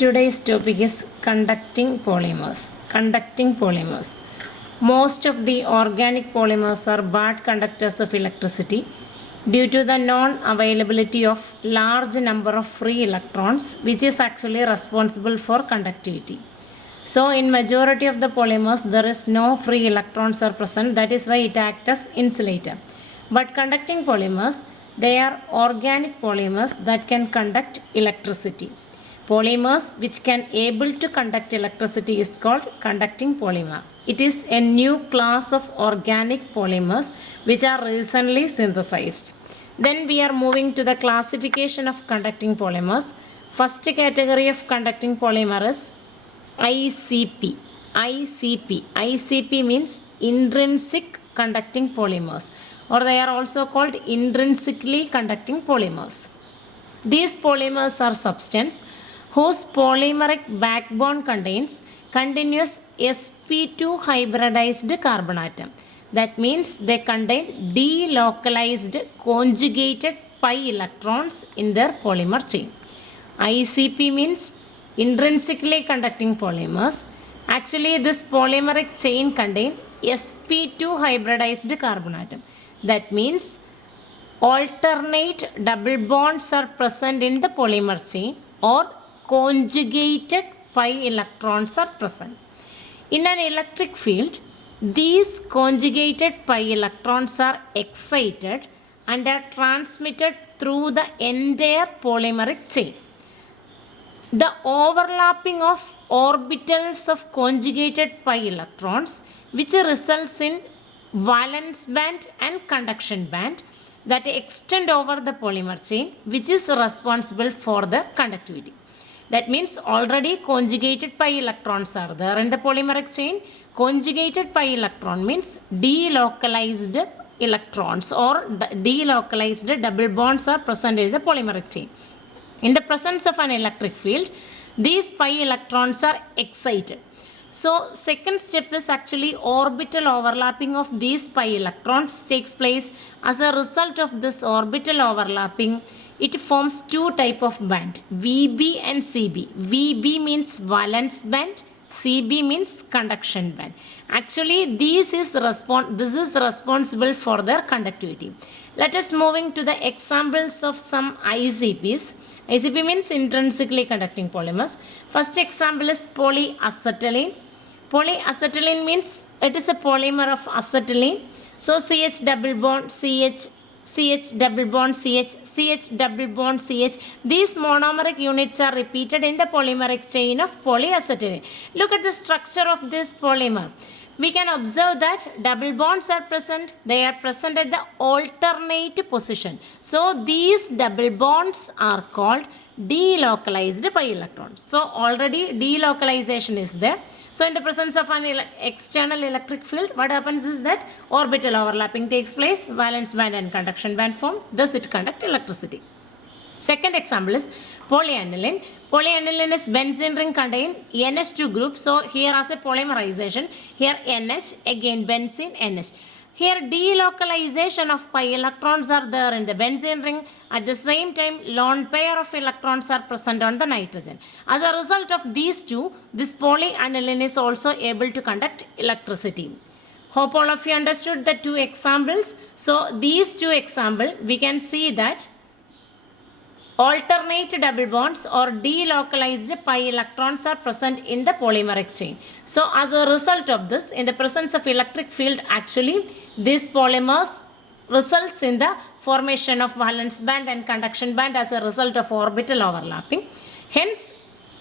Today's topic is conducting polymers. Conducting polymers. Most of the organic polymers are bad conductors of electricity due to the non-availability of large number of free electrons, which is actually responsible for conductivity. So in majority of the polymers there is no free electrons are present, that is why it acts as insulator. But conducting polymers, they are organic polymers that can conduct electricity. Polymers which can able to conduct electricity is called conducting polymer. It is a new class of organic polymers which are recently synthesized. Then we are moving to the classification of conducting polymers. First category of conducting polymer is ICP. ICP. ICP means intrinsic conducting polymers, or they are also called intrinsically conducting polymers. These polymers are substances whose polymeric backbone contains continuous sp2 hybridized carbon atom. That means they contain delocalized conjugated pi electrons in their polymer chain. ICP means intrinsically conducting polymers. Actually, this polymeric chain contains sp2 hybridized carbon atom. That means alternate double bonds are present in the polymer chain, or conjugated pi electrons are present. In an electric field, these conjugated pi electrons are excited and are transmitted through the entire polymeric chain. The overlapping of orbitals of conjugated pi electrons, which results in valence band and conduction band, that extend over the polymer chain, which is responsible for the conductivity. That means already conjugated pi electrons are there in the polymeric chain. Conjugated pi electron means delocalized electrons or delocalized double bonds are present in the polymeric chain. In the presence of an electric field, these pi electrons are excited. So second step is actually orbital overlapping of these pi electrons takes place. As a result of this orbital overlapping, it forms two type of band, VB and CB. VB means valence band, CB means conduction band. Actually, this is responsible for their conductivity. Let us moving to the examples of some ICPs. ICP means intrinsically conducting polymers. First example is polyacetylene. Polyacetylene means it is a polymer of acetylene. So CH double bond CH, CH double bond CH, CH double bond CH. These monomeric units are repeated in the polymeric chain of polyacetylene. Look at the structure of this polymer. We can observe that double bonds are present. They are present at the alternate position. So these double bonds are called delocalized pi electrons. So already delocalization is there. So in the presence of an external electric field, what happens is that orbital overlapping takes place, valence band and conduction band form, thus it conducts electricity. Second example is polyaniline. Polyaniline is benzene ring contain NH2 group. So here as a polymerization, here NH, again benzene, NH. Here delocalization of pi electrons are there in the benzene ring. At the same time, lone pair of electrons are present on the nitrogen. As a result of these two, this polyaniline is also able to conduct electricity. Hope all of you understood the two examples. So these two examples, we can see that alternate double bonds or delocalized pi electrons are present in the polymeric chain. So as a result of this, in the presence of electric field, actually these polymers results in the formation of valence band and conduction band as a result of orbital overlapping. Hence,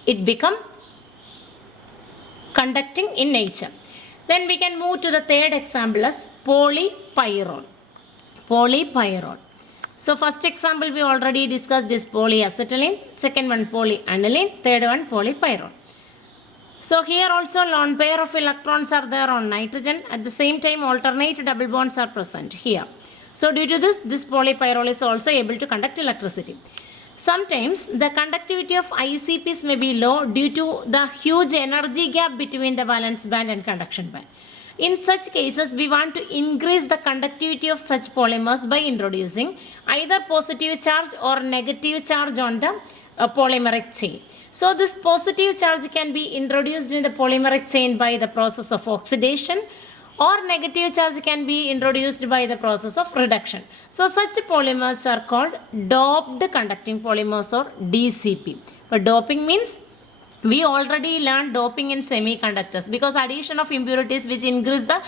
it become conducting in nature. Then we can move to the third example as polypyrrole. Polypyrrole. So first example we already discussed is polyacetylene, second one polyaniline, third one polypyrrole. So here also lone pair of electrons are there on nitrogen. At the same time alternate double bonds are present here. So due to this polypyrrole is also able to conduct electricity. Sometimes the conductivity of ICPs may be low due to the huge energy gap between the valence band and conduction band. In such cases, we want to increase the conductivity of such polymers by introducing either positive charge or negative charge on the polymeric chain. So this positive charge can be introduced in the polymeric chain by the process of oxidation, or negative charge can be introduced by the process of reduction. So such polymers are called doped conducting polymers or DCP. But doping means we already learned doping in semiconductors because addition of impurities which increase the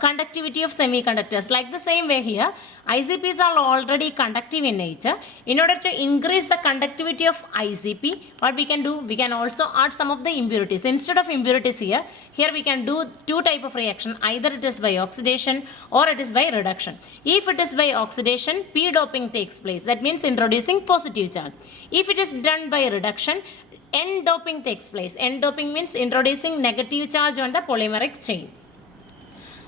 conductivity of semiconductors. Like the same way here, ICPs are already conductive in nature. In order to increase the conductivity of ICP, what we can do? We can also add some of the impurities. Instead of impurities here we can do two type of reaction. Either it is by oxidation or it is by reduction. If it is by oxidation, p-doping takes place. That means introducing positive charge. If it is done by reduction, N-doping takes place. N-doping means introducing negative charge on the polymeric chain.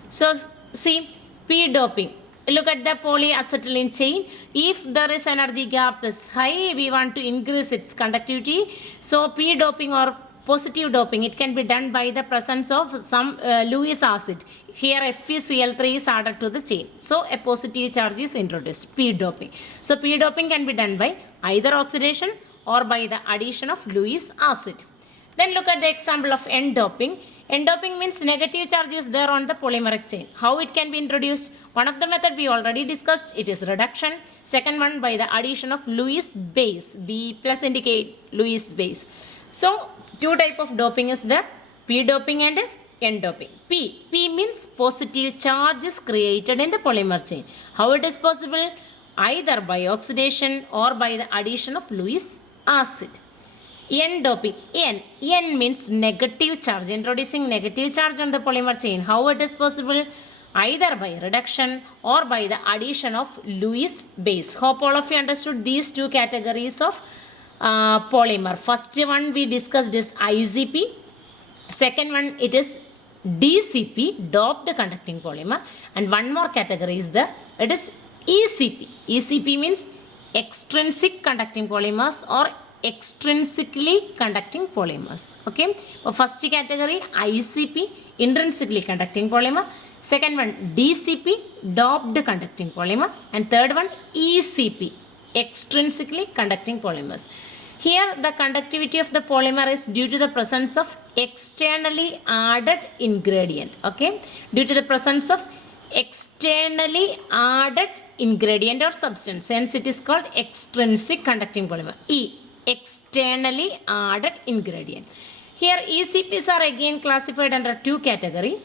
So see, p-doping. Look at the polyacetylene chain. If there is energy gap is high, we want to increase its conductivity. So p-doping or positive doping, it can be done by the presence of some Lewis acid. Here FeCl3 is added to the chain. So a positive charge is introduced, p-doping. So p-doping can be done by either oxidation or by the addition of Lewis acid. Then look at the example of N-doping. N-doping means negative charge is there on the polymeric chain. How it can be introduced? One of the method we already discussed, it is reduction. Second one by the addition of Lewis base. B plus indicate Lewis base. So two type of doping is there, p-doping and N-doping. P means positive charge is created in the polymer chain. How it is possible? Either by oxidation or by the addition of Lewis acid. N-doping. N means negative charge, introducing negative charge on the polymer chain. How it is possible? Either by reduction or by the addition of Lewis base. Hope all of you understood these two categories of polymer. First one we discussed is ICP. Second one it is DCP, doped conducting polymer. And one more category is there, it is ECP. ECP means extrinsic conducting polymers or extrinsically conducting polymers. Okay. First category ICP, intrinsically conducting polymer. Second one DCP, doped conducting polymer. And third one ECP, extrinsically conducting polymers. Here the conductivity of the polymer is due to the presence of externally added ingredient. Okay. Due to the presence of externally added ingredient or substance. Hence it is called extrinsic conducting polymer. E, externally added ingredient. Here ECPs are again classified under two categories.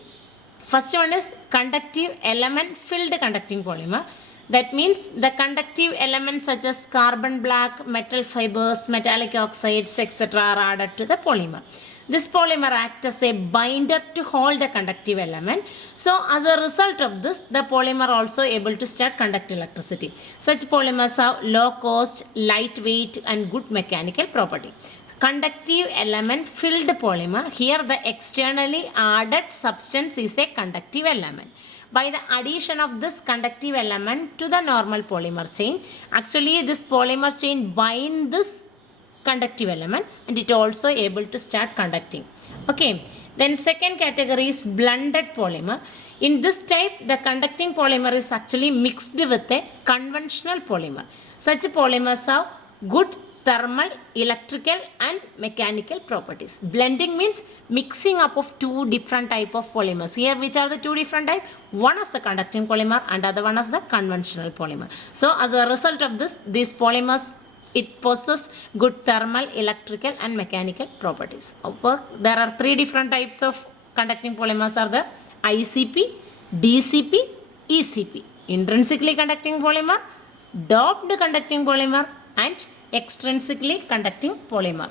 First one is conductive element filled conducting polymer. That means the conductive elements such as carbon black, metal fibers, metallic oxides, etc. are added to the polymer. This polymer acts as a binder to hold the conductive element. So as a result of this, the polymer also able to start conduct electricity. Such polymers have low cost, lightweight and good mechanical property. Conductive element filled polymer. Here the externally added substance is a conductive element. By the addition of this conductive element to the normal polymer chain, actually this polymer chain bind this conductive element and it also able to start conducting. Okay. Then second category is blended polymer. In this type, the conducting polymer is actually mixed with a conventional polymer. Such polymers have good thermal, electrical and mechanical properties. Blending means mixing up of two different type of polymers. Here which are the two different type? One is the conducting polymer and other one is the conventional polymer. So as a result of this, these polymers, it possesses good thermal, electrical and mechanical properties. There are three different types of conducting polymers are there: ICP, DCP, ECP. Intrinsically conducting polymer, doped conducting polymer and extrinsically conducting polymer.